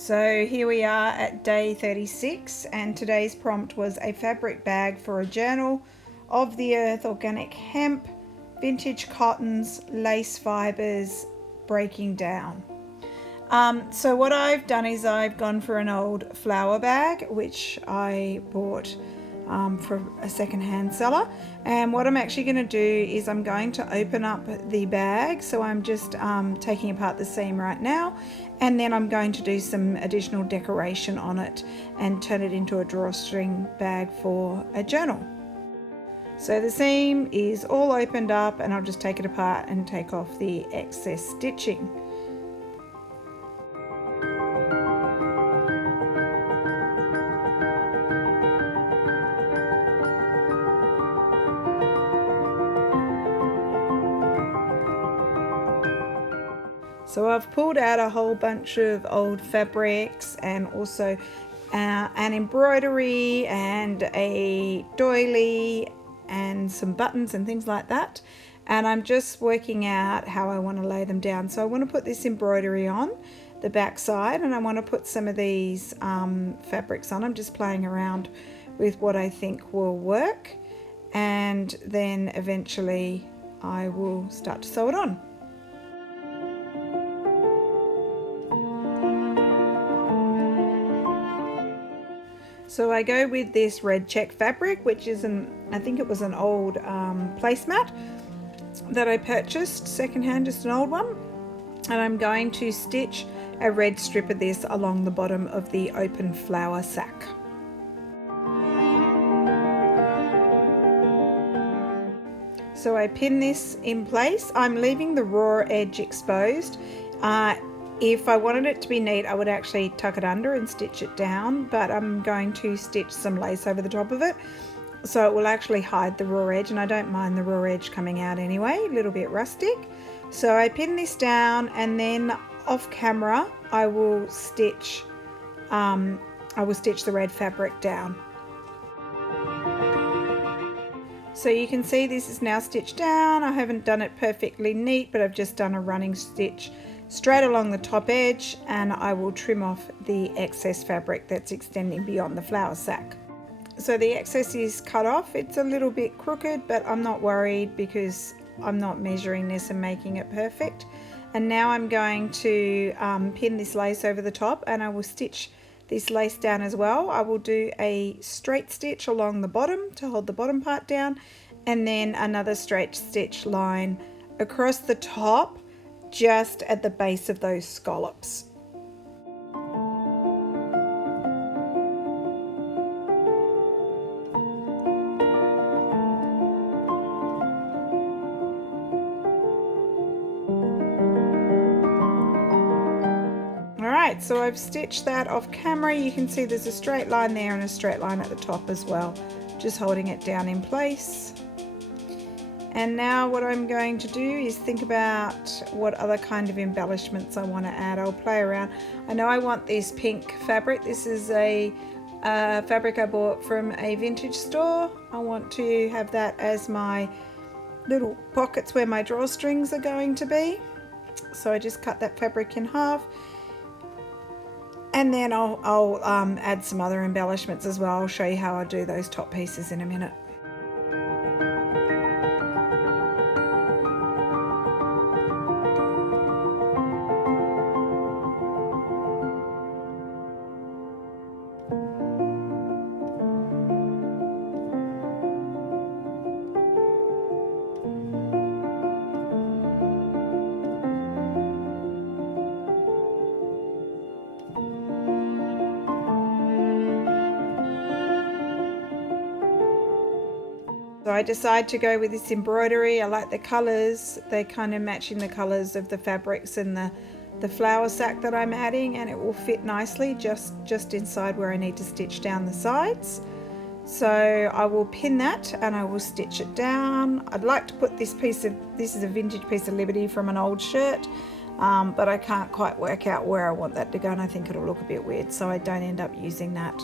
So here we are at day 36, and today's prompt was a fabric bag for a journal of the earth, organic hemp, vintage cottons, lace fibres, breaking down. So what I've done is I've gone for an old flower bag which I bought from a second-hand seller, and what I'm actually going to do is I'm going to open up the bag. So I'm just taking apart the seam right now, and then I'm going to do some additional decoration on it and turn it into a drawstring bag for a journal. So the seam is all opened up, and I'll just take it apart and take off the excess stitching. So I've pulled out a whole bunch of old fabrics and also an embroidery and a doily and some buttons and things like that. And I'm just working out how I want to lay them down. So I want to put this embroidery on the back side, and I want to put some of these fabrics on. I'm just playing around with what I think will work, and then eventually I will start to sew it on. So I go with this red check fabric, which is I think it was an old placemat that I purchased secondhand, just an old one. And I'm going to stitch a red strip of this along the bottom of the open flower sack. So I pin this in place. I'm leaving the raw edge exposed. If I wanted it to be neat, I would actually tuck it under and stitch it down, but I'm going to stitch some lace over the top of it, so it will actually hide the raw edge, and I don't mind the raw edge coming out anyway, a little bit rustic. So I pin this down, and then off camera I will stitch the red fabric down. So you can see this is now stitched down. I haven't done it perfectly neat, but I've just done a running stitch straight along the top edge, and I will trim off the excess fabric that's extending beyond the flower sack. So the excess is cut off. It's a little bit crooked, but I'm not worried because I'm not measuring this and making it perfect. And now I'm going to pin this lace over the top, and I will stitch this lace down as well. I will do a straight stitch along the bottom to hold the bottom part down, and then another straight stitch line across the top just at the base of those scallops. Alright, so I've stitched that off camera. You can see there's a straight line there and a straight line at the top as well, just holding it down in place. And now what I'm going to do is think about what other kind of embellishments I want to add. I'll play around. I know I want this pink fabric. This is a fabric I bought from a vintage store. I want to have that as my little pockets where my drawstrings are going to be. So I just cut that fabric in half. And then I'll add some other embellishments as well. I'll show you how I do those top pieces in a minute. So I decide to go with this embroidery. I like the colours. They're kind of matching the colours of the fabrics and the flower sack that I'm adding, and it will fit nicely just inside where I need to stitch down the sides. So I will pin that and I will stitch it down. I'd like to put this is a vintage piece of Liberty from an old shirt, but I can't quite work out where I want that to go, and I think it'll look a bit weird, so I don't end up using that.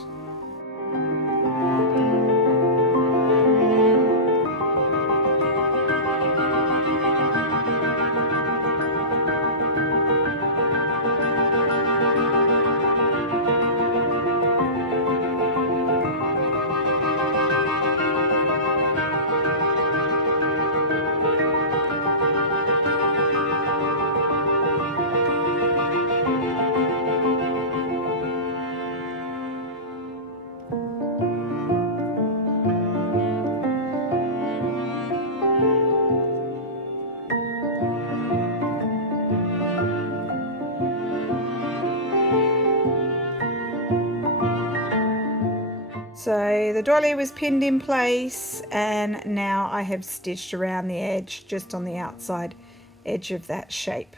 So the doily was pinned in place, and now I have stitched around the edge, just on the outside edge of that shape.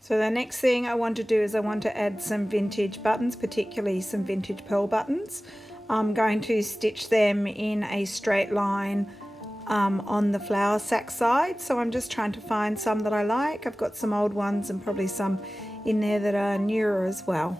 So the next thing I want to do is I want to add some vintage buttons, particularly some vintage pearl buttons. I'm going to stitch them in a straight line on the flower sack side. So I'm just trying to find some that I like. I've got some old ones and probably some in there that are newer as well.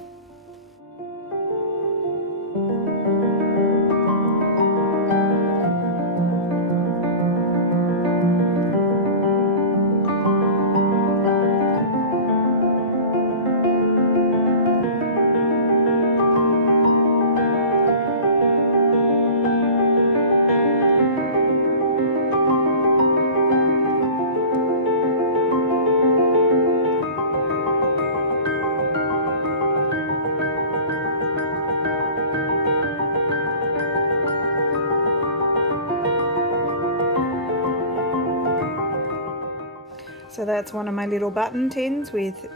So that's one of my little button tins with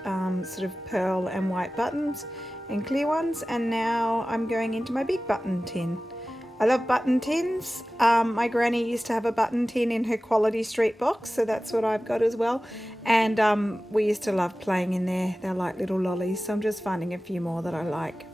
sort of pearl and white buttons and clear ones. And now I'm going into my big button tin. I love button tins. My granny used to have a button tin in her Quality Street box, so that's what I've got as well. And we used to love playing in there. They're like little lollies, so I'm just finding a few more that I like.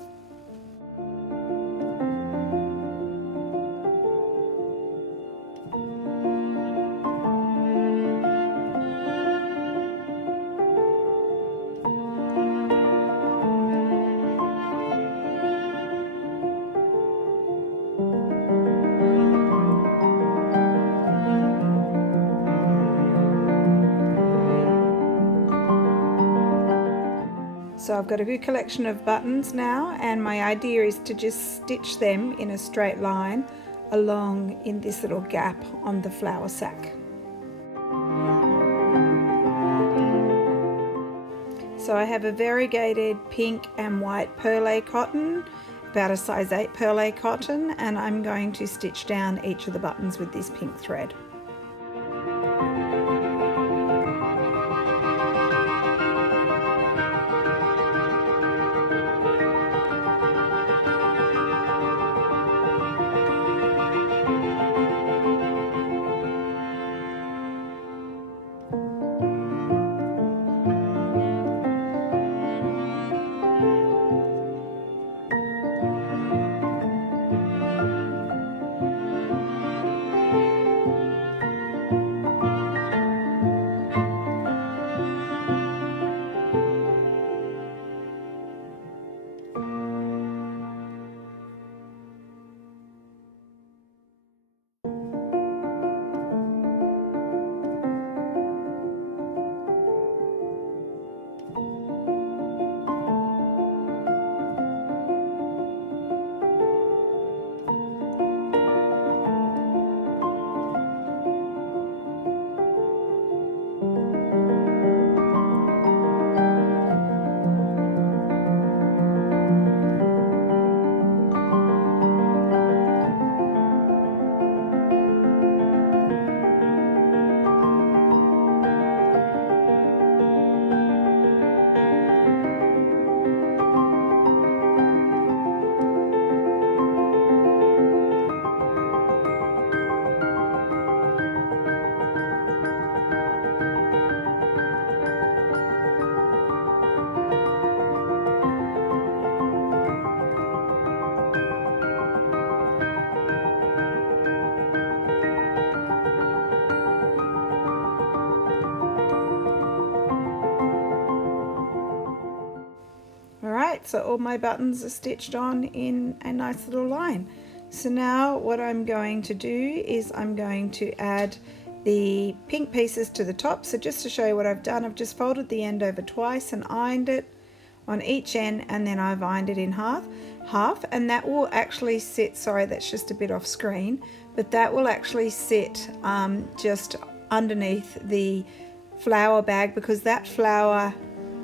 So I've got a good collection of buttons now, and my idea is to just stitch them in a straight line along in this little gap on the flower sack. So I have a variegated pink and white perlé cotton, about a size 8 perlé cotton, and I'm going to stitch down each of the buttons with this pink thread. Alright, so all my buttons are stitched on in a nice little line. So now what I'm going to do is I'm going to add the pink pieces to the top. So just to show you what I've done, I've just folded the end over twice and ironed it on each end, and then I've ironed it in half, and that will actually sit, sorry that's just a bit off screen, but that will actually sit just underneath the flower bag, because that flower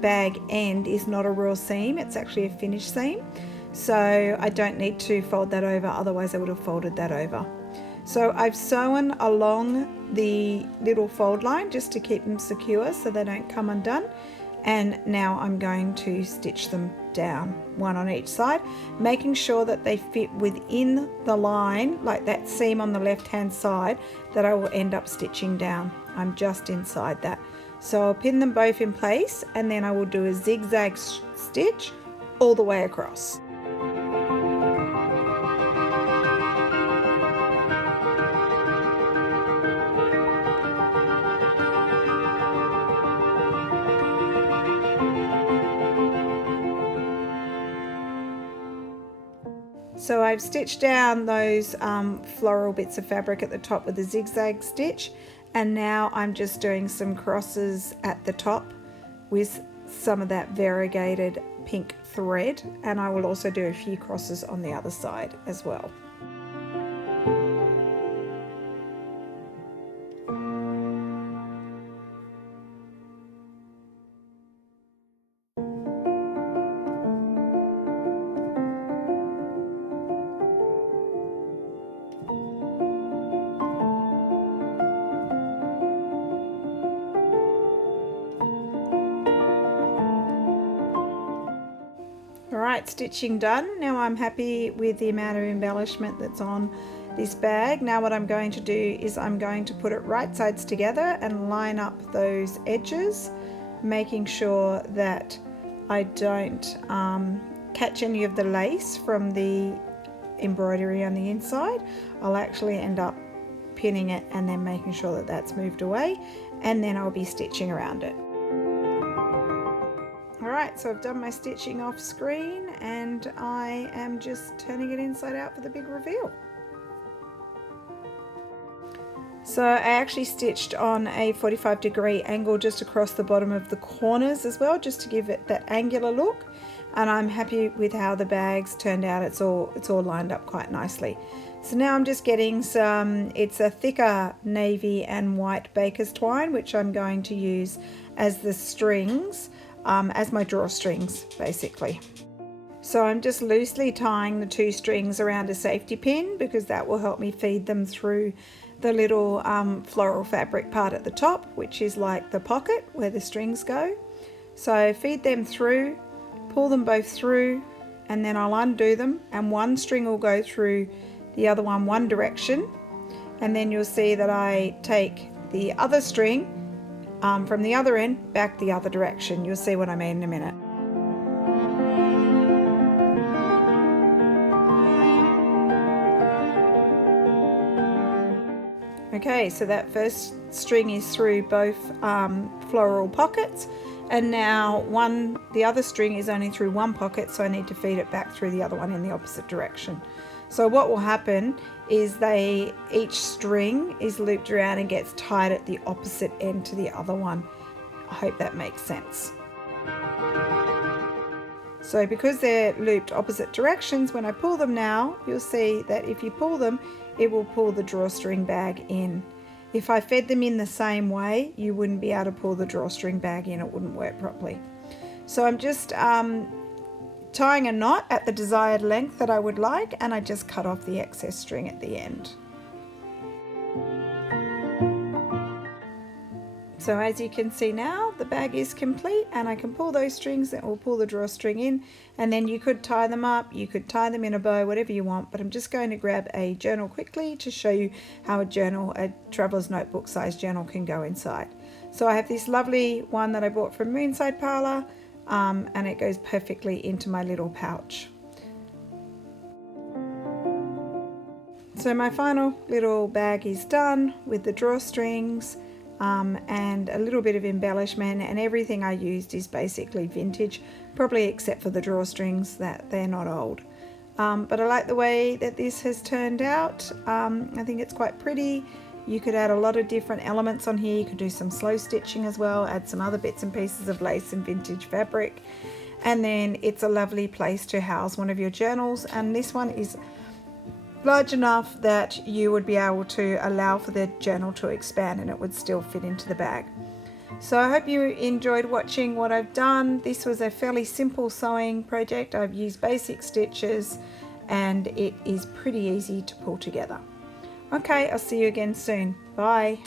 bag end is not a real seam, it's actually a finished seam, so I don't need to fold that over, otherwise I would have folded that over. So I've sewn along the little fold line just to keep them secure so they don't come undone, And now I'm going to stitch them down, one on each side, making sure that they fit within the line, like that seam on the left hand side that I will end up stitching down. I'm just inside that. So I'll pin them both in place, and then I will do a zigzag stitch all the way across. So I've stitched down those floral bits of fabric at the top with a zigzag stitch, and now I'm just doing some crosses at the top with some of that variegated pink thread, and I will also do a few crosses on the other side as well. Alright, stitching done. Now I'm happy with the amount of embellishment that's on this bag. Now what I'm going to do is I'm going to put it right sides together and line up those edges, making sure that I don't catch any of the lace from the embroidery on the inside. I'll actually end up pinning it and then making sure that that's moved away, and then I'll be stitching around it. Alright, so I've done my stitching off screen and I am just turning it inside out for the big reveal. So I actually stitched on a 45-degree angle just across the bottom of the corners as well, just to give it that angular look, and I'm happy with how the bags turned out. It's all lined up quite nicely. So now I'm just getting some, it's a thicker navy and white baker's twine, which I'm going to use as the strings, as my drawstrings basically. So I'm just loosely tying the two strings around a safety pin, because that will help me feed them through the little floral fabric part at the top, which is like the pocket where the strings go. So feed them through, pull them both through, and then I'll undo them, and one string will go through the other one direction, and then you'll see that I take the other string from the other end back the other direction. You'll see what I mean in a minute. Okay, so that first string is through both floral pockets, and now the other string is only through one pocket, so I need to feed it back through the other one in the opposite direction. So what will happen is each string is looped around and gets tied at the opposite end to the other one. I hope that makes sense. So because they're looped opposite directions, when I pull them now, you'll see that if you pull them, it will pull the drawstring bag in. If I fed them in the same way, you wouldn't be able to pull the drawstring bag in, it wouldn't work properly. So I'm just tying a knot at the desired length that I would like, and I just cut off the excess string at the end. So as you can see now, the bag is complete, and I can pull those strings that will pull the drawstring in, and then you could tie them up, you could tie them in a bow, whatever you want, but I'm just going to grab a journal quickly to show you how a traveler's notebook size journal can go inside. So I have this lovely one that I bought from Moonside Parlour, and it goes perfectly into my little pouch. So my final little bag is done with the drawstrings and a little bit of embellishment, and everything I used is basically vintage, probably except for the drawstrings, that they're not old. But I like the way that this has turned out. I think it's quite pretty. You could add a lot of different elements on here. You could do some slow stitching as well, add some other bits and pieces of lace and vintage fabric, and then it's a lovely place to house one of your journals. And this one is large enough that you would be able to allow for the journal to expand and it would still fit into the bag. So I hope you enjoyed watching what I've done. This was a fairly simple sewing project. I've used basic stitches and it is pretty easy to pull together. Okay, I'll see you again soon. Bye.